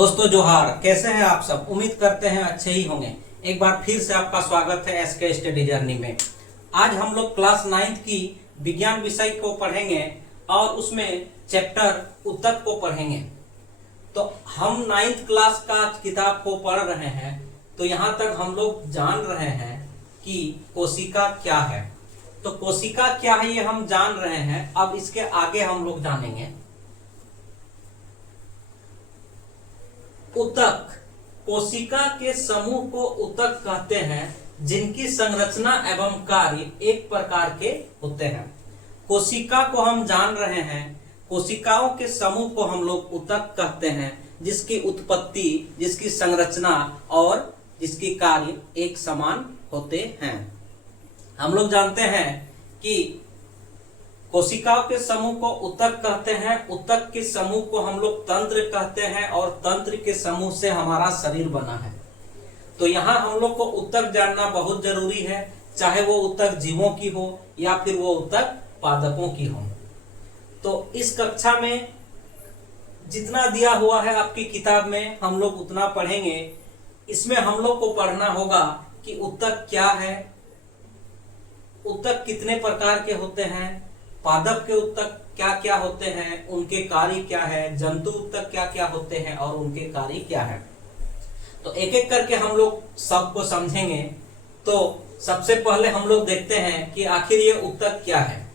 दोस्तों जोहार, कैसे हैं आप सब। उम्मीद करते हैं अच्छे ही होंगे। एक बार फिर से आपका स्वागत है एसके स्टडी जर्नी में। आज हम लोग क्लास 9th की विज्ञान विषय को पढ़ेंगे और उसमें चैप्टर ऊतक को पढ़ेंगे। तो हम 9th क्लास का किताब को पढ़ रहे हैं, तो यहाँ तक हम लोग जान रहे हैं कि कोशिका क्या है। तो कोशिका क्या है ये हम जान रहे हैं। अब इसके आगे हम लोग जानेंगे ऊतक। कोशिका के समूह को ऊतक कहते हैं, जिनकी संरचना एवं कार्य एक प्रकार के होते हैं। कोशिका को हम जान रहे हैं, कोशिकाओं के समूह को हम लोग ऊतक कहते हैं, जिसकी उत्पत्ति, जिसकी संरचना और जिसकी कार्य एक समान होते हैं। हम लोग जानते हैं कि कोशिकाओं के समूह को ऊतक कहते हैं, ऊतक के समूह को हम लोग तंत्र कहते हैं और तंत्र के समूह से हमारा शरीर बना है। तो यहाँ हम लोग को ऊतक जानना बहुत जरूरी है, चाहे वो ऊतक जीवों की हो या फिर वो ऊतक पादपों की हो। तो इस कक्षा में जितना दिया हुआ है आपकी किताब में हम लोग उतना पढ़ेंगे। इसमें हम लोग को पढ़ना होगा कि ऊतक क्या है, ऊतक कितने प्रकार के होते हैं, पादप के ऊतक क्या क्या होते हैं, उनके कार्य क्या है, जंतु ऊतक क्या क्या होते हैं और उनके कार्य क्या है। तो एक एक करके हम लोग सबको समझेंगे। तो सबसे पहले हम लोग देखते हैं कि आखिर ये ऊतक क्या है।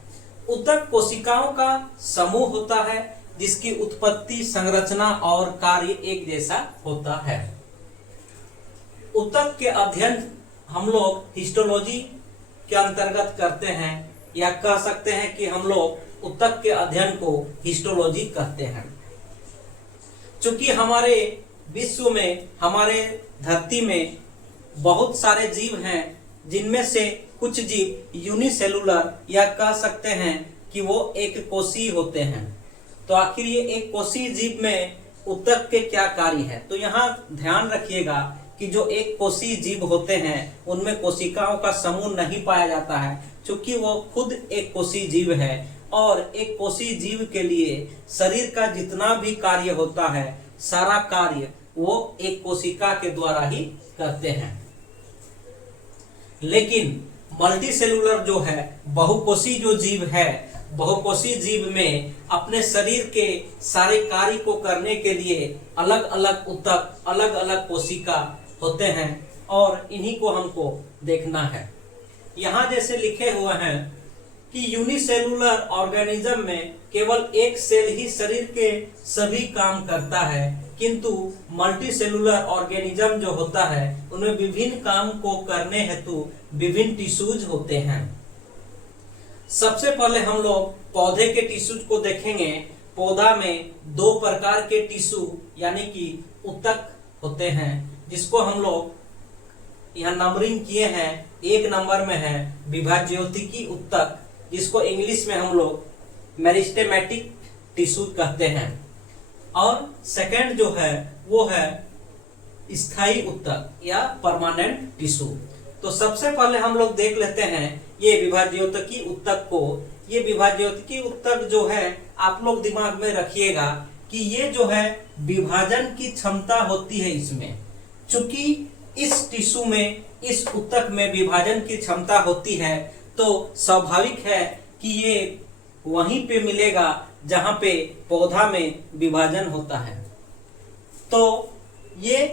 ऊतक कोशिकाओं का समूह होता है, जिसकी उत्पत्ति, संरचना और कार्य एक जैसा होता है। ऊतक के अध्ययन हम लोग हिस्टोलॉजी के अंतर्गत करते हैं, या कह सकते हैं कि हम लोग ऊतक के अध्ययन को हिस्टोलॉजी कहते हैं। चूंकि हमारे विश्व में, हमारे धरती में बहुत सारे जीव हैं, जिनमें से कुछ जीव यूनिसेलुलर या कह सकते हैं कि वो एक कोशीय होते हैं। तो आखिर ये एक कोशीय जीव में ऊतक के क्या कार्य है। तो यहाँ ध्यान रखिएगा कि जो एक कोशीय जीव होते हैं उनमें कोशिकाओं का समूह नहीं पाया जाता है, क्योंकि वो खुद एक कोशीय जीव है। और एक कोशीय जीव के लिए शरीर का जितना भी कार्य होता है, सारा कार्य वो एक कोशिका के द्वारा ही करते हैं। लेकिन मल्टीसेलुलर जो है, बहुकोशीय जो जीव है, बहुकोशीय जीव में अपने शरीर के सारे कार्य को करने के लिए अलग अलग ऊतक, अलग अलग कोशिका होते हैं और इन्हीं को हमको देखना है। यहाँ जैसे लिखे हुए हैं कि यूनिसेलुलर ऑर्गेनिज्म में केवल एक सेल ही शरीर के सभी काम करता है, किंतु मल्टीसेलुलर ऑर्गेनिज्म जो होता है उनमें विभिन्न काम को करने हेतु विभिन्न टिश्यूज होते हैं। सबसे पहले हम लोग पौधे के टिश्यूज को देखेंगे। पौधा में दो प्रकार के टिश्यू यानी कि ऊतक होते हैं, जिसको हम लोग यहाँ नंबरिंग किए हैं। एक नंबर में है विभाज्योतिकी ऊतक, जिसको इंग्लिश में हम लोग मेरिस्टेमेटिक टिश्यू कहते हैं। और सेकंड जो है वो है स्थायी ऊतक या परमानेंट टिश्यू। तो सबसे पहले हम लोग देख लेते हैं ये विभाज्योतिकी ऊतक को। ये विभाज्योतिकी ऊतक जो है, आप लोग दिमाग में रखिएगा कि ये जो है विभाजन की क्षमता होती है इसमें। चूंकि इस टिश्यू में, इस ऊतक में विभाजन की क्षमता होती है, तो स्वाभाविक है कि ये वहीं पे मिलेगा जहां पे पौधा में विभाजन होता है। तो ये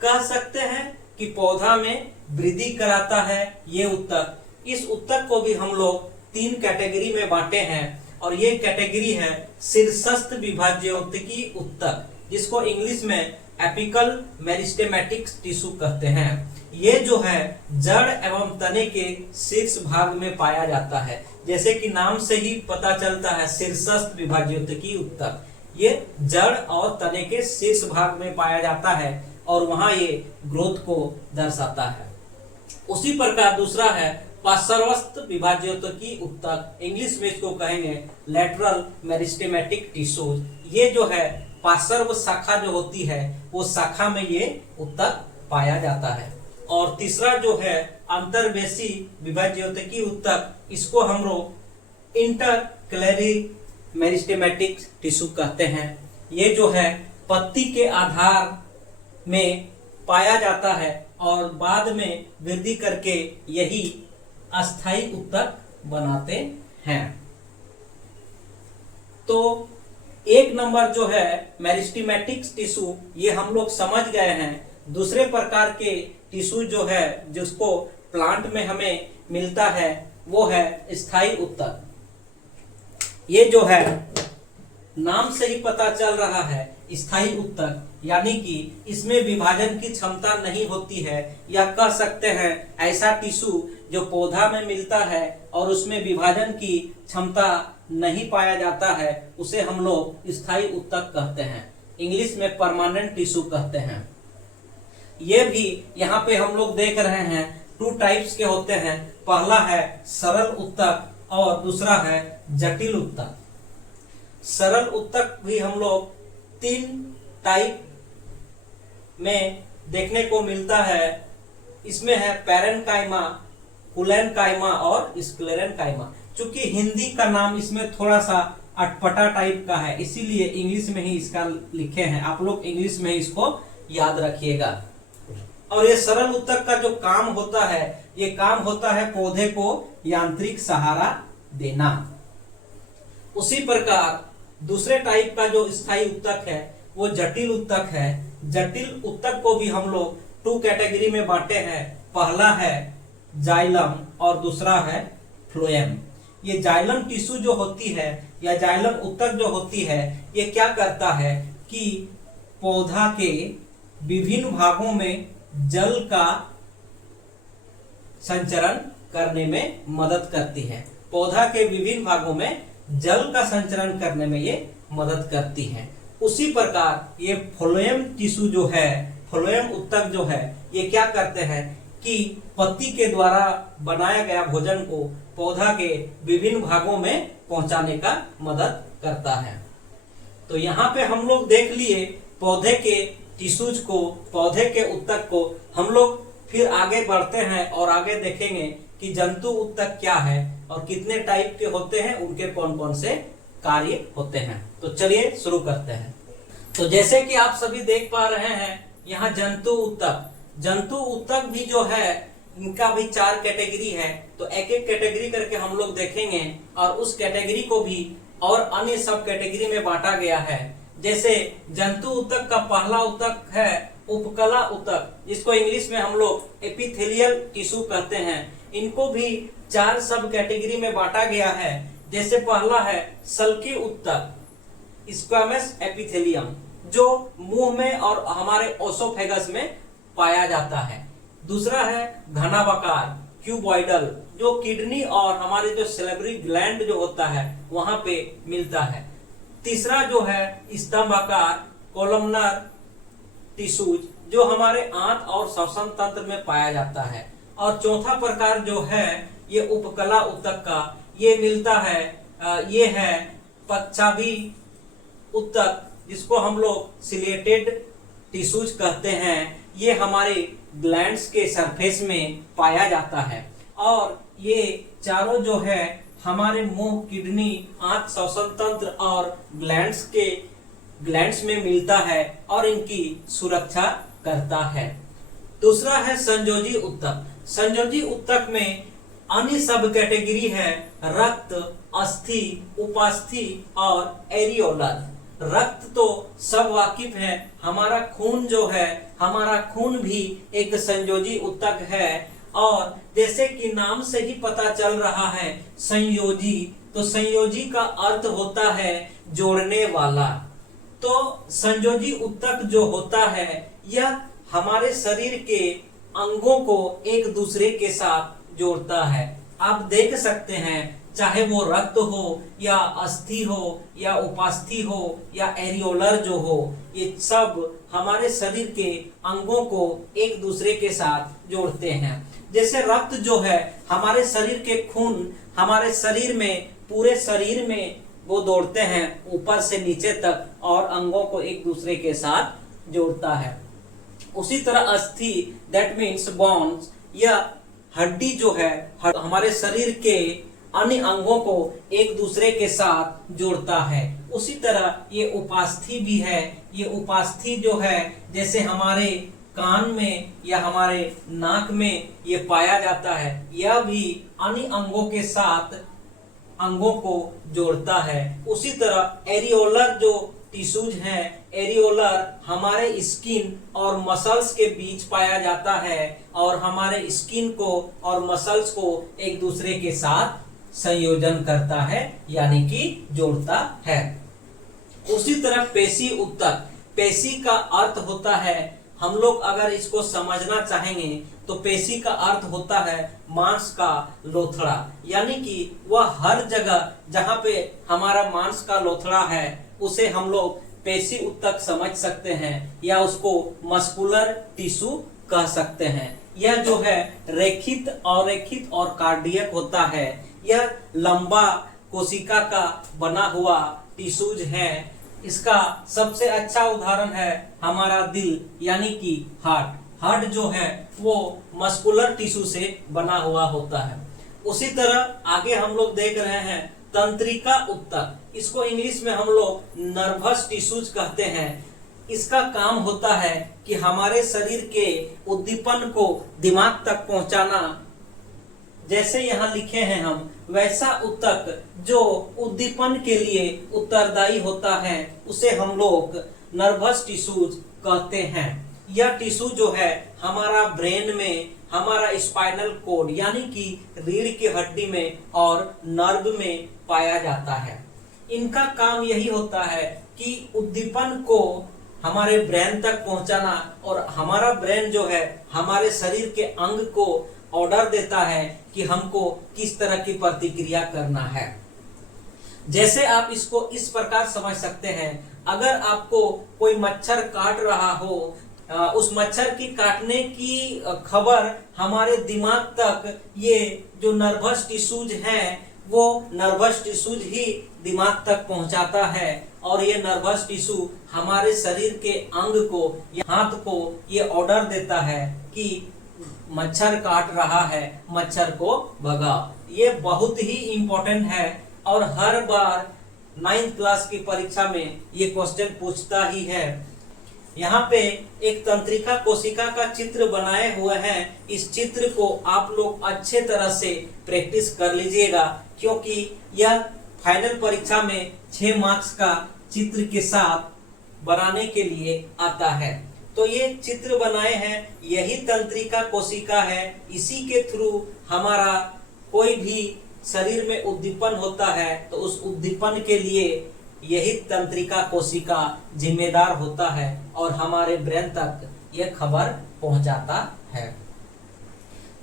कह सकते हैं कि पौधा में वृद्धि कराता है ये ऊतक। इस ऊतक को भी हम लोग 3 कैटेगरी में बांटे हैं, और ये कैटेगरी है शीर्षस्थ विभाज्योतिकी ऊतक, जिसको इंग्लिश में एपिकल मेरिस्टेमेटिक टिश्यू कहते हैं। ये जो है जड़ एवं तने के शीर्ष भाग में पाया जाता है। जैसे कि नाम से ही पता चलता है, शीर्षस्थ विभाज्योतिकी ऊतक, ये जड़ और तने के शीर्ष भाग में पाया जाता है और वहां ये ग्रोथ को दर्शाता है। उसी प्रकार दूसरा है पार्श्वस्थ विभाज्योतिकी ऊतक, इंग्लिश में इसको कहेंगे लैटरल मेरिस्टेमेटिक टिश्यूज। ये जो है पार्श्व शाखा जो होती है, वो शाखा में ये ऊतक पाया जाता है। और तीसरा जो है अंतर्वेशी विभाज्योतिकी ऊतक, इसको हम लोग इंटरक्लेरी मेरिस्टेमेटिक टिश्यू कहते हैं। ये जो है पत्ती के आधार में पाया जाता है और बाद में वृद्धि करके यही अस्थायी ऊतक बनाते हैं। तो एक नंबर जो है मेरिस्टेमेटिक टिश्यू, ये हम लोग समझ गए हैं। दूसरे प्रकार के टिश्यू जो है जिसको प्लांट में हमें मिलता है वो है स्थायी ऊतक। ये जो है नाम से ही पता चल रहा है स्थायी ऊतक, यानी कि इसमें विभाजन की क्षमता नहीं होती है, या कह सकते हैं ऐसा टिश्यू जो पौधा में मिलता है और उसमें विभाजन की क्षमता नहीं पाया जाता है, उसे हम लोग स्थायी ऊतक कहते हैं। इंग्लिश में परमानेंट टिश्यू कहते हैं। ये भी यहाँ पे हम लोग देख रहे हैं 2 टाइप्स के होते हैं। पहला है सरल ऊतक और दूसरा है जटिल ऊतक। सरल ऊतक भी हम लोग 3 टाइप में देखने को मिलता है। इसमें है पैरेन्काइमा, कुलेनकाइमा और स्क्लेरेनकाइमा। चूंकि हिंदी का नाम इसमें थोड़ा सा अटपटा टाइप का है, इसीलिए इंग्लिश में ही इसका लिखे हैं। आप लोग इंग्लिश में इसको याद रखिएगा। और ये सरल ऊतक का जो काम होता है, ये काम होता है पौधे को यांत्रिक सहारा देना। उसी प्रकार दूसरे टाइप का जो स्थायी ऊतक है वो जटिल ऊतक है। जटिल ऊतक को भी हम लोग 2 कैटेगरी में बांटे हैं। पहला है जाइलम और दूसरा है फ्लोएम। ये जाइलम टिश्यू जो होती है या जाइलम ऊतक जो होती है, ये क्या करता है कि पौधा के विभिन्न भागों में जल का संचरण करने में मदद करती है। पौधा के विभिन्न भागों में जल का संचरण करने में ये मदद करती है। उसी प्रकार ये फ्लोएम टिश्यू जो है, फ्लोएम ऊतक जो है, ये क्या करते हैं कि पत्ती के द्वारा बनाया गया भोजन को पौधा के विभिन्न भागों में पहुंचाने का मदद करता है। तो यहाँ पे हम लोग देख लिए पौधे के टिश्यूज को, पौधे के ऊतक को। हम लोग फिर आगे बढ़ते हैं और आगे देखेंगे कि जंतु ऊतक क्या है और कितने टाइप के होते हैं, उनके कौन कौन से कार्य होते हैं। तो चलिए शुरू करते हैं। तो जैसे कि आप सभी देख पा रहे हैं यहाँ जंतु ऊतक। जंतु ऊतक भी जो है इनका भी 4 कैटेगरी है। तो एक एक कैटेगरी करके हम लोग देखेंगे और उस कैटेगरी को भी और अन्य सब कैटेगरी में बांटा गया है। जैसे जंतु ऊतक का पहला ऊतक है उपकला ऊतक, जिसको इंग्लिश में हम लोग एपिथेलियल टिश्यू कहते हैं। इनको भी 4 सब कैटेगरी में बांटा गया है। जैसे पहला है सल्की ऊतक, स्क्वैमस एपिथेलियम, जो मुंह में और हमारे ओसोफेगस में पाया जाता है। दूसरा है घनाभाकार क्यूबॉइडल, जो किडनी और हमारे जो सैलिवरी ग्लैंड जो होता है वहां पे मिलता है। तीसरा जो है स्तंभाकार कोलमनर टिश्यूज, जो हमारे आंत और श्वसन तंत्र में पाया जाता है। और चौथा प्रकार जो है ये उपकला ऊतक का, ये मिलता है, ये है पक्षाभी ऊतक, जिसको हम लोग सिलेटेड टिश्यूज कहते हैं। ये हमारे ग्लैंड्स के सरफेस में पाया जाता है। और ये चारों जो है हमारे मुंह, किडनी, आंत, श्वसन तंत्र और ग्लैंड्स में मिलता है और इनकी सुरक्षा करता है। दूसरा है संयोजी ऊतक। संयोजी ऊतक में अन्य सब कैटेगरी है रक्त, अस्थि, उपास्थि और एरियोलर। रक्त तो सब वाकिफ है, हमारा खून जो है, हमारा खून भी एक संयोजी ऊतक है। और जैसे कि नाम से ही पता चल रहा है संयोजी, तो संयोजी का अर्थ होता है जोड़ने वाला। तो संयोजी ऊतक जो होता है यह हमारे शरीर के अंगों को एक दूसरे के साथ जोड़ता है। आप देख सकते हैं चाहे वो रक्त हो या अस्थि हो या उपास्थि हो या एरियोलर जो हो, ये सब हमारे शरीर के अंगों को एक दूसरे के साथ जोड़ते हैं। जैसे रक्त जो है हमारे शरीर के खून हमारे शरीर में, पूरे शरीर में वो दौड़ते हैं ऊपर से नीचे तक और अंगों को एक दूसरे के साथ जोड़ता है। उसी तरह अस्थि, दैट मीन्स बोन्स, या हड्डी जो है हमारे शरीर के अन्य अंगों को एक दूसरे के साथ जोड़ता है। उसी तरह ये उपास्थि भी है। ये उपास्थि जो है जैसे हमारे कान में या हमारे नाक में ये पाया जाता है, यह भी अन्य अंगों के साथ अंगों को जोड़ता है। उसी तरह एरियोलर जो टिश्यूज हैं, एरियोलर हमारे स्किन और मसल्स के बीच पाया जाता है और हमारे स्किन को और मसल्स को एक दूसरे के साथ संयोजन करता है, यानी कि जोड़ता है। उसी तरह पेशी उत्तक, पेशी का अर्थ होता है, हम लोग अगर इसको समझना चाहेंगे तो पेशी का अर्थ होता है मांस का लोथड़ा, यानी कि वह हर जगह जहां पे हमारा मांस का लोथड़ा है उसे हम लोग पेशी उत्तक समझ सकते हैं या उसको मस्कुलर टिश्यू कह सकते हैं। यह जो है रेखित और कार्डियक होता है। यह लंबा कोशिका का बना हुआ टिश्यूज है। इसका सबसे अच्छा उदाहरण है हमारा दिल, यानी कि हार्ट। हार्ट जो है वो मस्कुलर टिश्यू से बना हुआ होता है। उसी तरह आगे हम लोग देख रहे हैं तंत्रिका उत्तक, इसको इंग्लिश में हम लोग नर्वस टिश्यूज कहते हैं। इसका काम होता है कि हमारे शरीर के उद्दीपन को दिमाग तक पहुंचाना। जैसे यहाँ लिखे हैं हम, वैसा उत्तक जो उद्दीपन के लिए उत्तरदायी होता है उसे हम लोग नर्वस टिश्यूज कहते हैं। यह टिश्यू जो है हमारा ब्रेन में, हमारा स्पाइनल कोड यानी कि रीढ़ की हड्डी में और नर्व में पाया जाता है। इनका काम यही होता है कि उद्दीपन को हमारे ब्रेन तक पहुंचाना, और हमारा ब्रेन जो है हमारे शरीर के अंग को ऑर्डर देता है कि हमको किस तरह की प्रतिक्रिया करना है। जैसे आप इसको इस प्रकार समझ सकते हैं, अगर आपको कोई मच्छर काट रहा हो, उस मच्छर की काटने की खबर हमारे दिमाग तक ये जो नर्वस टिश्यूज हैं वो नर्वस टिश्यूज ही दिमाग तक पहुंचाता है, और ये नर्वस टिश्यू हमारे शरीर के अंग को या हाथ को ये ऑर्डर देता है कि मच्छर काट रहा है, मच्छर को भगाओ। ये बहुत ही इम्पोर्टेंट है और हर बार 9th क्लास की परीक्षा में ये क्वेश्चन पूछता ही है। यहाँ पे एक तंत्रिका कोशिका का चित्र बनाए हुए हैं। इस चित्र को आप लोग अच्छे तरह से प्रैक्टिस कर लीजिएगा, क्योंकि यह फाइनल परीक्षा में 6 मार्क्स का चित्र के साथ बनाने के लिए आता है। तो ये चित्र बनाए हैं, यही तंत्रिका कोशिका है। इसी के थ्रू हमारा कोई भी शरीर में उद्दीपन होता है तो उस उद्दीपन के लिए यही तंत्रिका कोशिका जिम्मेदार होता है और हमारे ब्रेन तक यह खबर पहुंचाता है।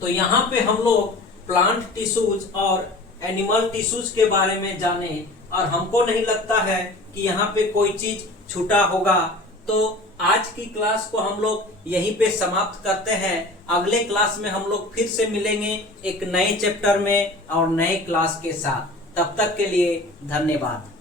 तो यहाँ पे हम लोग प्लांट टिश्यूज और एनिमल टिश्यूज के बारे में जाने, और हमको नहीं लगता है कि यहाँ पे कोई चीज छूटा होगा। तो आज की क्लास को हम लोग यहीं पे समाप्त करते हैं। अगले क्लास में हम लोग फिर से मिलेंगे एक नए चैप्टर में और नए क्लास के साथ। तब तक के लिए धन्यवाद।